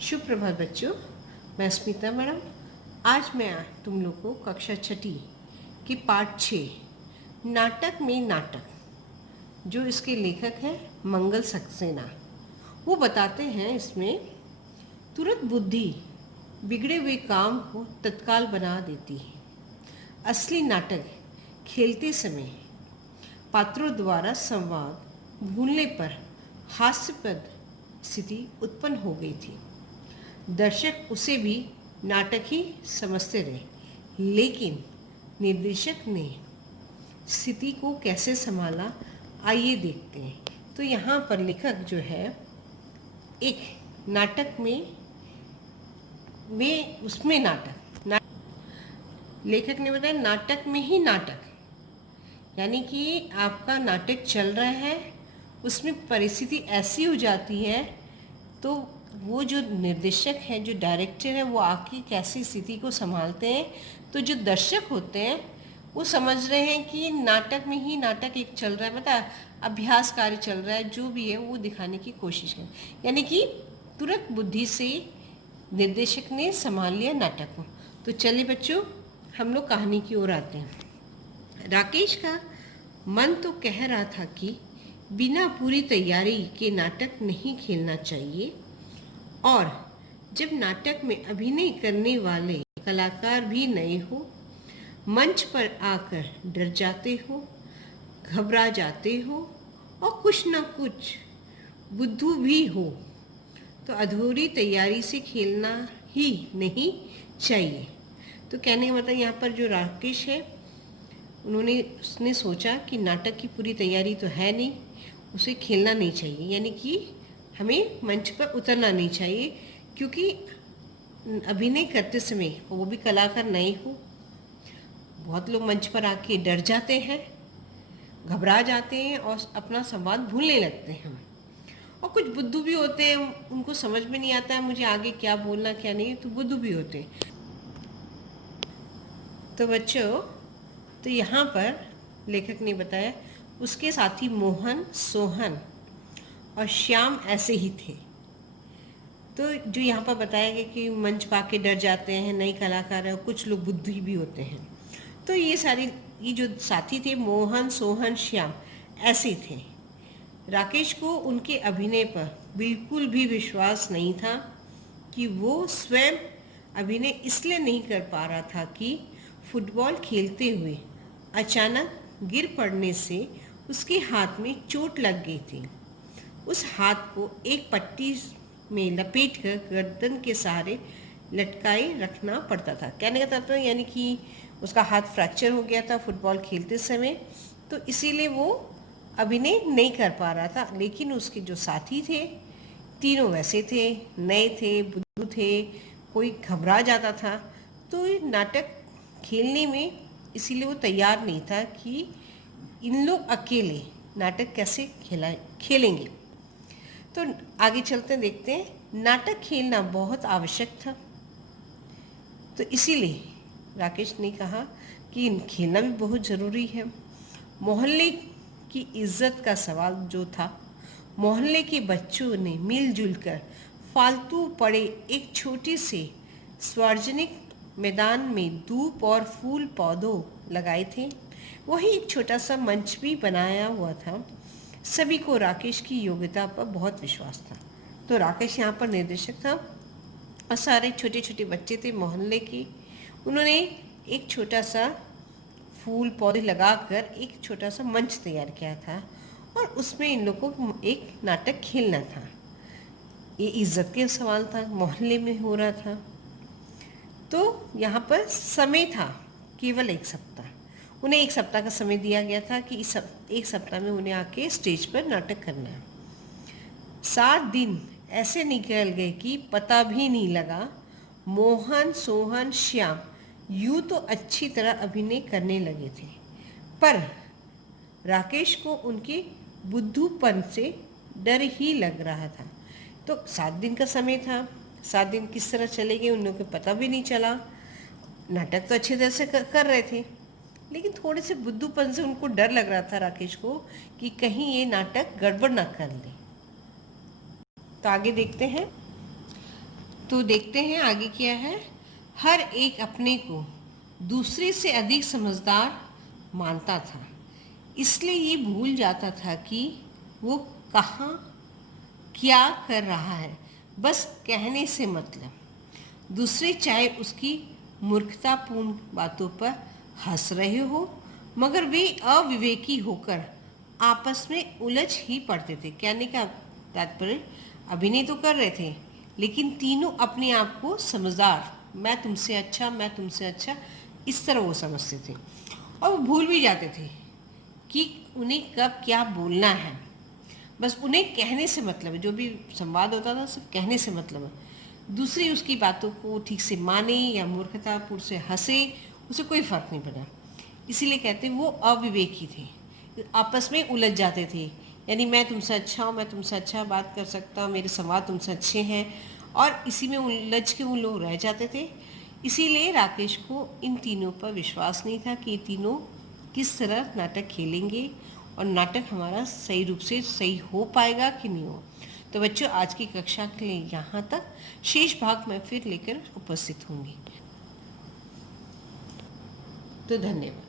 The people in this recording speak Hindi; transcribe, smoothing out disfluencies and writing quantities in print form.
शुभ प्रभात बच्चों, मैं स्मिता मैडम। आज मैं तुम लोग को कक्षा छठी की पाठ 6 नाटक में नाटक, जो इसके लेखक हैं मंगल सक्सेना, वो बताते हैं इसमें तुरंत बुद्धि बिगड़े हुए काम को तत्काल बना देती है। असली नाटक खेलते समय पात्रों द्वारा संवाद भूलने पर हास्यप्रद स्थिति उत्पन्न हो गई थी। दर्शक उसे भी नाटक ही समझते रहे, लेकिन निर्देशक ने स्थिति को कैसे संभाला, आइए देखते हैं। तो यहाँ पर लेखक जो है एक नाटक में उसमें लेखक ने बताया नाटक में ही नाटक, यानी कि आपका नाटक चल रहा है, उसमें परिस्थिति ऐसी हो जाती है तो वो जो निर्देशक है, जो डायरेक्टर है, वो आके कैसी स्थिति को संभालते हैं। तो जो दर्शक होते हैं वो समझ रहे हैं कि नाटक में ही नाटक एक चल रहा है, मतलब अभ्यास कार्य चल रहा है, जो भी है वो दिखाने की कोशिश है। यानी कि तुरंत बुद्धि से निर्देशक ने संभाल लिया नाटक को। तो चलिए बच्चों, हम लोग कहानी की ओर आते हैं। राकेश का मन तो कह रहा था कि बिना पूरी तैयारी के नाटक नहीं खेलना चाहिए, और जब नाटक में अभिनय करने वाले कलाकार भी नए हो, मंच पर आकर डर जाते हो, घबरा जाते हो और कुछ न कुछ बुद्धू भी हो, तो अधूरी तैयारी से खेलना ही नहीं चाहिए। तो कहने का मतलब यहाँ पर जो राकेश है, उसने सोचा कि नाटक की पूरी तैयारी तो है नहीं, उसे खेलना नहीं चाहिए, यानी कि हमें मंच पर उतरना नहीं चाहिए, क्योंकि अभिनय करते समय, वो भी कलाकार नए हो, बहुत लोग मंच पर आके डर जाते हैं, घबरा जाते हैं और अपना संवाद भूलने लगते हैं। और कुछ बुद्धू भी होते हैं, उनको समझ में नहीं आता है मुझे आगे क्या बोलना क्या नहीं, तो बुद्धू भी होते हैं। तो बच्चों, तो यहाँ पर लेखक ने बताया उसके साथी मोहन, सोहन और श्याम ऐसे ही थे। तो जो यहाँ पर बताया गया कि मंच पाके डर जाते हैं, नए कलाकार है, और कुछ लोग बुद्धि भी होते हैं। तो ये जो साथी थे मोहन, सोहन, श्याम ऐसे थे। राकेश को उनके अभिनय पर बिल्कुल भी विश्वास नहीं था कि वो स्वयं अभिनय इसलिए नहीं कर पा रहा था कि फुटबॉल खेलते हुए अचानक गिर पड़ने से उसके हाथ में चोट लग गई थी। उस हाथ को एक पट्टी में लपेटकर गर्दन के सहारे लटकाए रखना पड़ता था। कहने का तात्पर्य यानी कि उसका हाथ फ्रैक्चर हो गया था फुटबॉल खेलते समय, तो इसीलिए वो अभिनय नहीं कर पा रहा था। लेकिन उसके जो साथी थे, तीनों वैसे थे, नए थे, बुद्धू थे, कोई घबरा जाता था। तो नाटक खेलने में इसीलिए वो तैयार नहीं था कि इन लोग अकेले नाटक कैसे खेलेंगे। तो आगे चलते देखते हैं। नाटक खेलना बहुत आवश्यक था, तो इसीलिए राकेश ने कहा कि खेलना भी बहुत ज़रूरी है। मोहल्ले की इज्जत का सवाल जो था, मोहल्ले के बच्चों ने मिलजुल कर फालतू पड़े एक छोटे से सार्वजनिक मैदान में धूप और फूल पौधों लगाए थे। वही एक छोटा सा मंच भी बनाया हुआ था। सभी को राकेश की योग्यता पर बहुत विश्वास था। तो राकेश यहाँ पर निर्देशक था और सारे छोटे छोटे बच्चे थे मोहल्ले के। उन्होंने एक छोटा सा फूल पौधे लगाकर एक छोटा सा मंच तैयार किया था, और उसमें इन लोगों को एक नाटक खेलना था। ये इज्जत के सवाल था, मोहल्ले में हो रहा था। तो यहाँ पर समय था केवल 1 सप्ताह। उन्हें 1 सप्ताह का समय दिया गया था कि इस 1 सप्ताह में उन्हें आके स्टेज पर नाटक करना है। 7 दिन ऐसे निकल गए कि पता भी नहीं लगा। मोहन, सोहन, श्याम यूँ तो अच्छी तरह अभिनय करने लगे थे, पर राकेश को उनके बुद्धूपन से डर ही लग रहा था। तो 7 दिन का समय था, 7 दिन किस तरह चले गए उन लोगों को पता भी नहीं चला। नाटक तो अच्छी तरह से कर रहे थे, लेकिन थोड़े से बुद्धूपन से उनको डर लग रहा था राकेश को कि कहीं ये नाटक गड़बड़ ना कर ले। तो आगे देखते हैं। तो देखते हैं आगे क्या है। हर एक अपने को दूसरे से अधिक समझदार मानता था, इसलिए ये भूल जाता था कि वो कहाँ क्या कर रहा है। बस कहने से मतलब। दूसरे चाहे उसकी मूर्खतापूर्ण बातों पर हंस रहे हो, मगर वे अविवेकी होकर आपस में उलझ ही पड़ते थे। कहने का तात्पर्य, अभिनय तो कर रहे थे लेकिन तीनों अपने आप को समझदार, मैं तुमसे अच्छा, मैं तुमसे अच्छा, इस तरह वो समझते थे। और वो भूल भी जाते थे कि उन्हें कब क्या बोलना है। बस उन्हें कहने से मतलब है, जो भी संवाद होता था सिर्फ कहने से मतलब है। दूसरी उसकी बातों को ठीक से माने या मूर्खतापूर्ण से हंसे, उसे कोई फर्क नहीं पड़ा। इसीलिए कहते हैं वो अविवेकी थे, आपस में उलझ जाते थे। यानी मैं तुमसे अच्छा हूँ, मैं तुमसे अच्छा बात कर सकता हूँ, मेरे संवाद तुमसे अच्छे हैं, और इसी में उलझ के उन लोग रह जाते थे। इसीलिए राकेश को इन तीनों पर विश्वास नहीं था कि ये तीनों किस तरह नाटक खेलेंगे और नाटक हमारा सही रूप से सही हो पाएगा कि नहीं हो। तो बच्चों, आज की कक्षा के लिए यहाँ तक। शेष भाग मैं फिर लेकर उपस्थित होंगी। तो धन्यवाद।